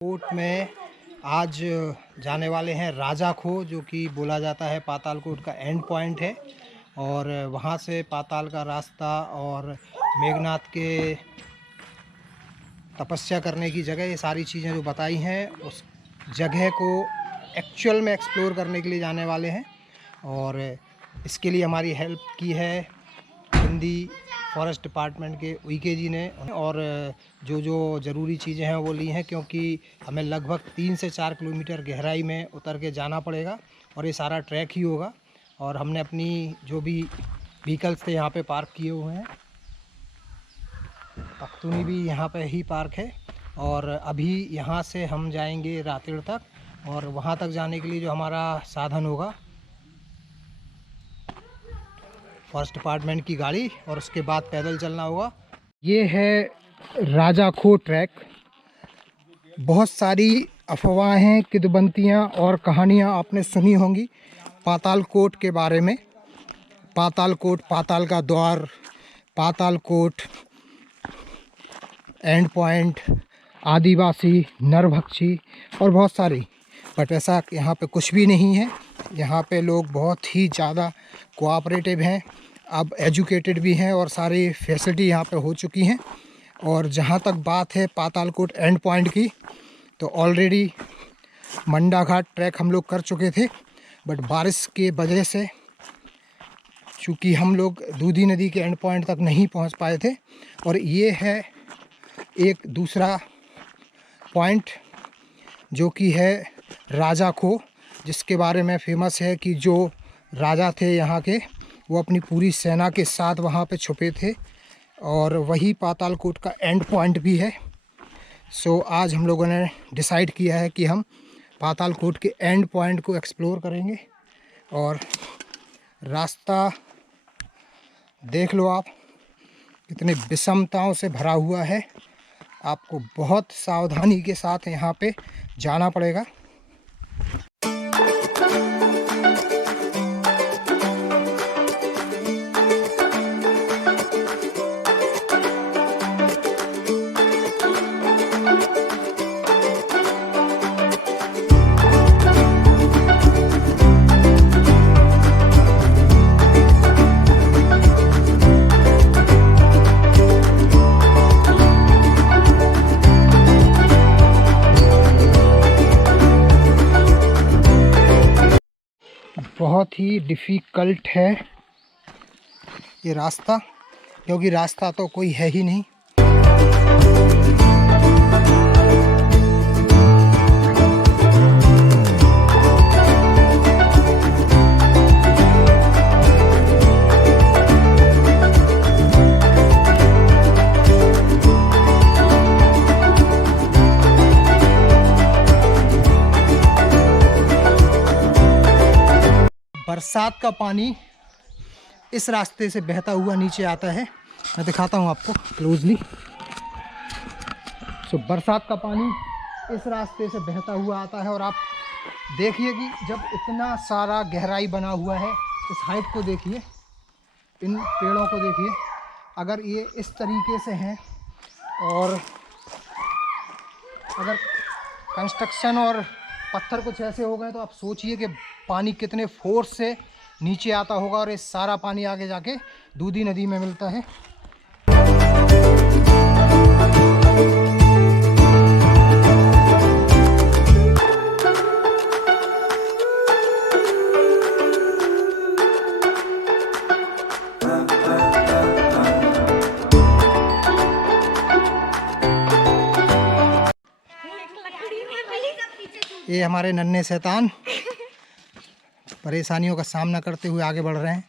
Coat में आज जाने वाले हैं राजा खो, जो कि बोला जाता है पाताल कोट का एंड पॉइंट है। और वहाँ से पाताल का रास्ता और मेघनाथ के तपस्या करने की जगह, ये सारी चीज़ें जो बताई हैं उस जगह को एक्चुअल में एक्सप्लोर करने के लिए जाने वाले हैं। और इसके लिए हमारी हेल्प की है हिंदी फॉरेस्ट डिपार्टमेंट के उइके जी ने। और जो जो ज़रूरी चीज़ें हैं वो ली हैं, क्योंकि हमें लगभग 3 से 4 किलोमीटर गहराई में उतर के जाना पड़ेगा और ये सारा ट्रैक ही होगा। और हमने अपनी जो भी व्हीकल्स थे यहाँ पे पार्क किए हुए हैं। पख्तूनी भी यहाँ पे ही पार्क है। और अभी यहाँ से हम जाएंगे रातेड़ तक, और वहाँ तक जाने के लिए जो हमारा साधन होगा फॉरेस्ट डिपार्टमेंट की गाड़ी, और उसके बाद पैदल चलना होगा। ये है राजा खो ट्रैक। बहुत सारी अफवाहें, किद्वंतियाँ और कहानियाँ आपने सुनी होंगी पाताल कोट के बारे में। पाताल कोट, पाताल का द्वार, पाताल कोट, एंड पॉइंट, आदिवासी, नरभक्षी और बहुत सारी। बट ऐसा यहाँ पे कुछ भी नहीं है। यहाँ पे लोग बहुत ही ज़्यादा कोऑपरेटिव हैं, अब एजुकेटेड भी हैं, और सारी फैसिलिटी यहाँ पे हो चुकी हैं। और जहाँ तक बात है पाताल कोट एंड पॉइंट की, तो ऑलरेडी मंडा घाट ट्रैक हम लोग कर चुके थे। बट बारिश के वजह से चूँकि हम लोग दूधी नदी के एंड पॉइंट तक नहीं पहुँच पाए थे। और ये है एक दूसरा पॉइंट जो कि है राजा खो, जिसके बारे में फेमस है कि जो राजा थे यहाँ के, वो अपनी पूरी सेना के साथ वहाँ पे छुपे थे। और वही पाताल कोट का एंड पॉइंट भी है। सो आज हम लोगों ने डिसाइड किया है कि हम पाताल कोट के एंड पॉइंट को एक्सप्लोर करेंगे। और रास्ता देख लो आप, कितने विषमताओं से भरा हुआ है। आपको बहुत सावधानी के साथ यहाँ पे जाना पड़ेगा। बहुत ही डिफ़िकल्ट है ये रास्ता, क्योंकि रास्ता तो कोई है ही नहीं। बरसात का पानी इस रास्ते से बहता हुआ नीचे आता है। मैं दिखाता हूँ आपको क्लोजली। सो बरसात का पानी इस रास्ते से बहता हुआ आता है। और आप देखिए कि जब इतना सारा गहराई बना हुआ है, इस हाइट को देखिए, इन पेड़ों को देखिए। अगर ये इस तरीके से हैं और अगर कंस्ट्रक्शन और पत्थर कुछ ऐसे हो गए, तो आप सोचिए कि पानी कितने फोर्स से नीचे आता होगा। और ये सारा पानी आगे जाके दूधी नदी में मिलता है। ये हमारे नन्हे शैतान परेशानियों का सामना करते हुए आगे बढ़ रहे हैं।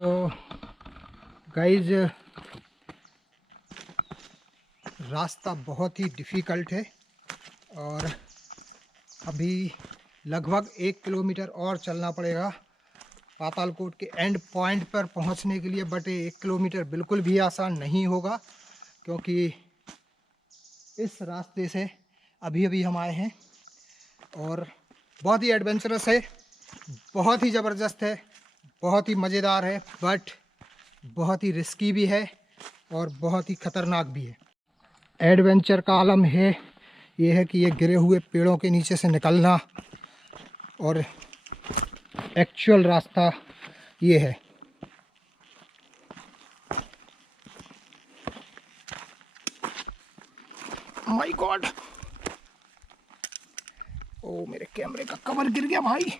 तो गाइज, रास्ता बहुत ही डिफ़िकल्ट है। और अभी लगभग 1 किलोमीटर और चलना पड़ेगा पातालकोट के एंड पॉइंट पर पहुंचने के लिए। बट 1 किलोमीटर बिल्कुल भी आसान नहीं होगा, क्योंकि इस रास्ते से अभी अभी हम आए हैं और बहुत ही एडवेंचरस है, बहुत ही ज़बरदस्त है, बहुत ही मज़ेदार है, बट बहुत ही रिस्की भी है और बहुत ही ख़तरनाक भी है। एडवेंचर का आलम है ये है कि ये गिरे हुए पेड़ों के नीचे से निकलना, और एक्चुअल रास्ता ये है। माय गॉड, ओ मेरे कैमरे का कवर गिर गया भाई।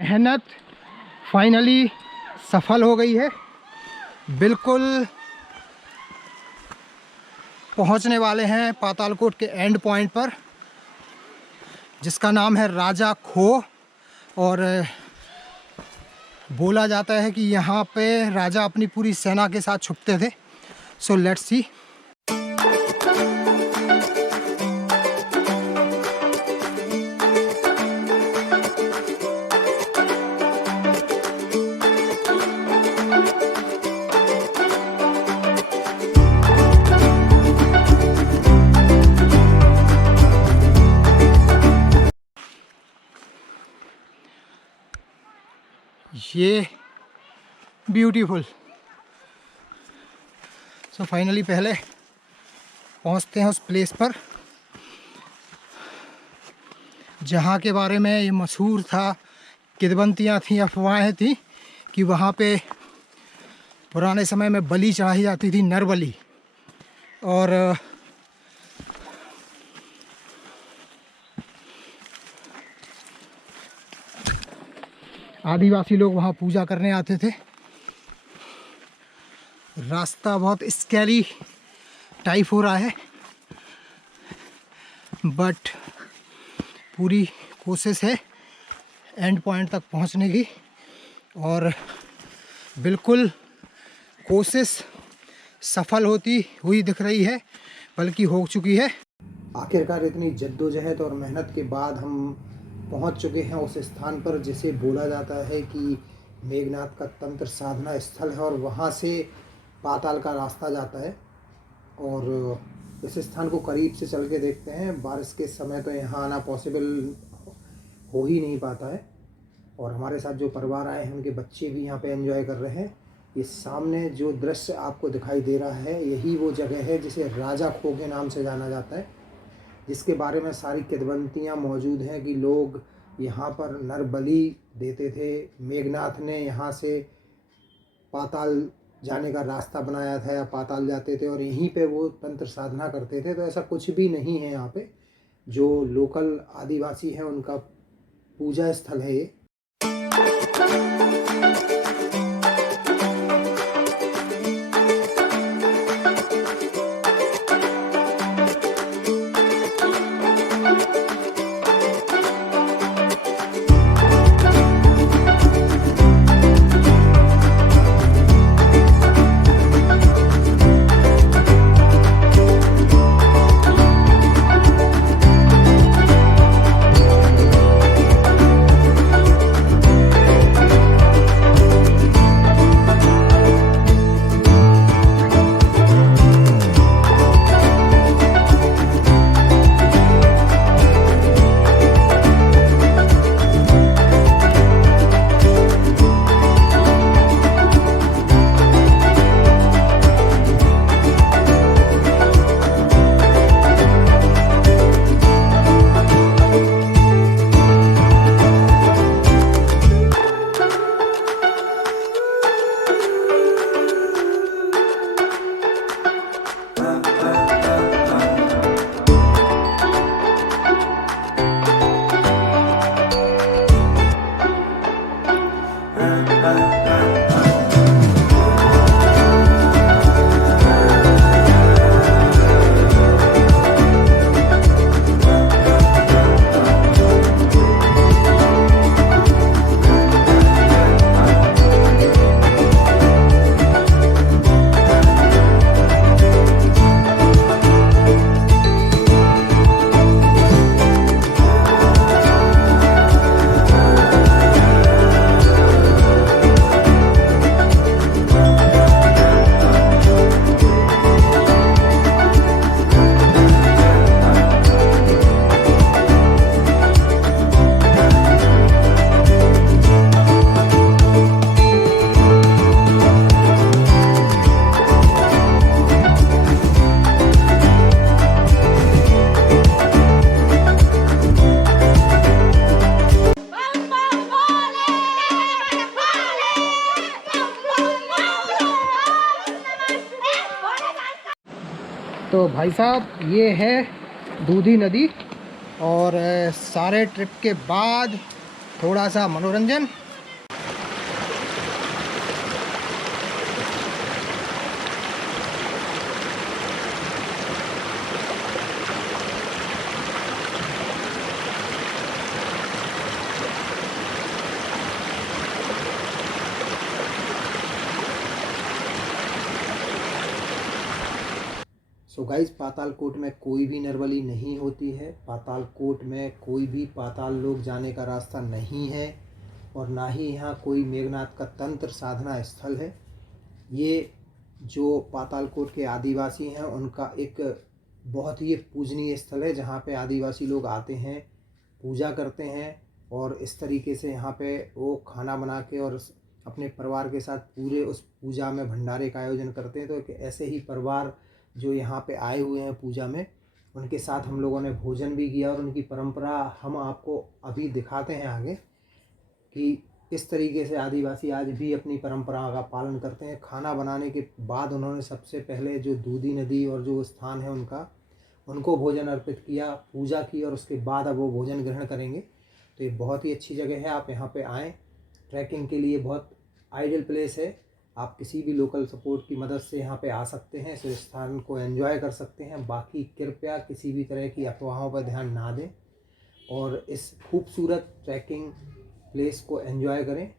मेहनत फाइनली सफल हो गई है। बिल्कुल पहुंचने वाले हैं पातालकोट के एंड पॉइंट पर, जिसका नाम है राजा खो। और बोला जाता है कि यहाँ पे राजा अपनी पूरी सेना के साथ छुपते थे। So let's see. ये ब्यूटीफुल। सो फाइनली पहले पहुंचते हैं उस प्लेस पर जहाँ के बारे में ये मशहूर था, किदवंतियाँ थी, अफवाहें थी कि वहाँ पे पुराने समय में बलि चढ़ाई जाती थी, नर बलि। और आदिवासी लोग वहाँ पूजा करने आते थे। रास्ता बहुत स्कैरी टाइप हो रहा है, बट पूरी कोशिश है एंड पॉइंट तक पहुँचने की, और बिल्कुल कोशिश सफल होती हुई दिख रही है, बल्कि हो चुकी है। आखिरकार इतनी जद्दोजहद और मेहनत के बाद हम पहुंच चुके हैं उस स्थान पर जिसे बोला जाता है कि मेघनाथ का तंत्र साधना स्थल है, और वहां से पाताल का रास्ता जाता है। और इस स्थान को करीब से चल के देखते हैं। बारिश के समय तो यहाँ आना पॉसिबल हो ही नहीं पाता है, और हमारे साथ जो परिवार आए हैं उनके बच्चे भी यहाँ पे एंजॉय कर रहे हैं। ये सामने जो दृश्य आपको दिखाई दे रहा है, यही वो जगह है जिसे राजा खो के नाम से जाना जाता है, जिसके बारे में सारी किदवंतियाँ मौजूद हैं कि लोग यहाँ पर नर बलि देते थे। मेघनाथ ने यहाँ से पाताल जाने का रास्ता बनाया था, या पाताल जाते थे और यहीं पे वो तंत्र साधना करते थे। तो ऐसा कुछ भी नहीं है यहाँ पे। जो लोकल आदिवासी हैं उनका पूजा स्थल है ये। तो भाई साहब ये है दूधी नदी और सारे ट्रिप के बाद थोड़ा सा मनोरंजन। सो गाइस, पातालकोट में कोई भी नरबली नहीं होती है। पातालकोट में कोई भी पाताल लोक जाने का रास्ता नहीं है और ना ही यहाँ कोई मेघनाथ का तंत्र साधना स्थल है। ये जो पातालकोट के आदिवासी हैं उनका एक बहुत ही पूजनीय स्थल है, जहाँ पे आदिवासी लोग आते हैं, पूजा करते हैं और इस तरीके से यहाँ पे वो खाना बना के और अपने परिवार के साथ पूरे उस पूजा में भंडारे का आयोजन करते हैं। तो एक ऐसे ही परिवार जो यहाँ पे आए हुए हैं पूजा में, उनके साथ हम लोगों ने भोजन भी किया और उनकी परंपरा हम आपको अभी दिखाते हैं आगे कि इस तरीके से आदिवासी आज भी अपनी परंपरा का पालन करते हैं। खाना बनाने के बाद उन्होंने सबसे पहले जो दूधी नदी और जो स्थान है उनको भोजन अर्पित किया, पूजा की और उसके बाद अब वो भोजन ग्रहण करेंगे। तो ये बहुत ही अच्छी जगह है, आप यहाँ पे आएँ। ट्रैकिंग के लिए बहुत आइडियल प्लेस है। आप किसी भी लोकल सपोर्ट की मदद से यहाँ पे आ सकते हैं, इस स्थान को एंजॉय कर सकते हैं। बाकी कृपया किसी भी तरह की अफवाहों पर ध्यान ना दें और इस खूबसूरत ट्रैकिंग प्लेस को एंजॉय करें।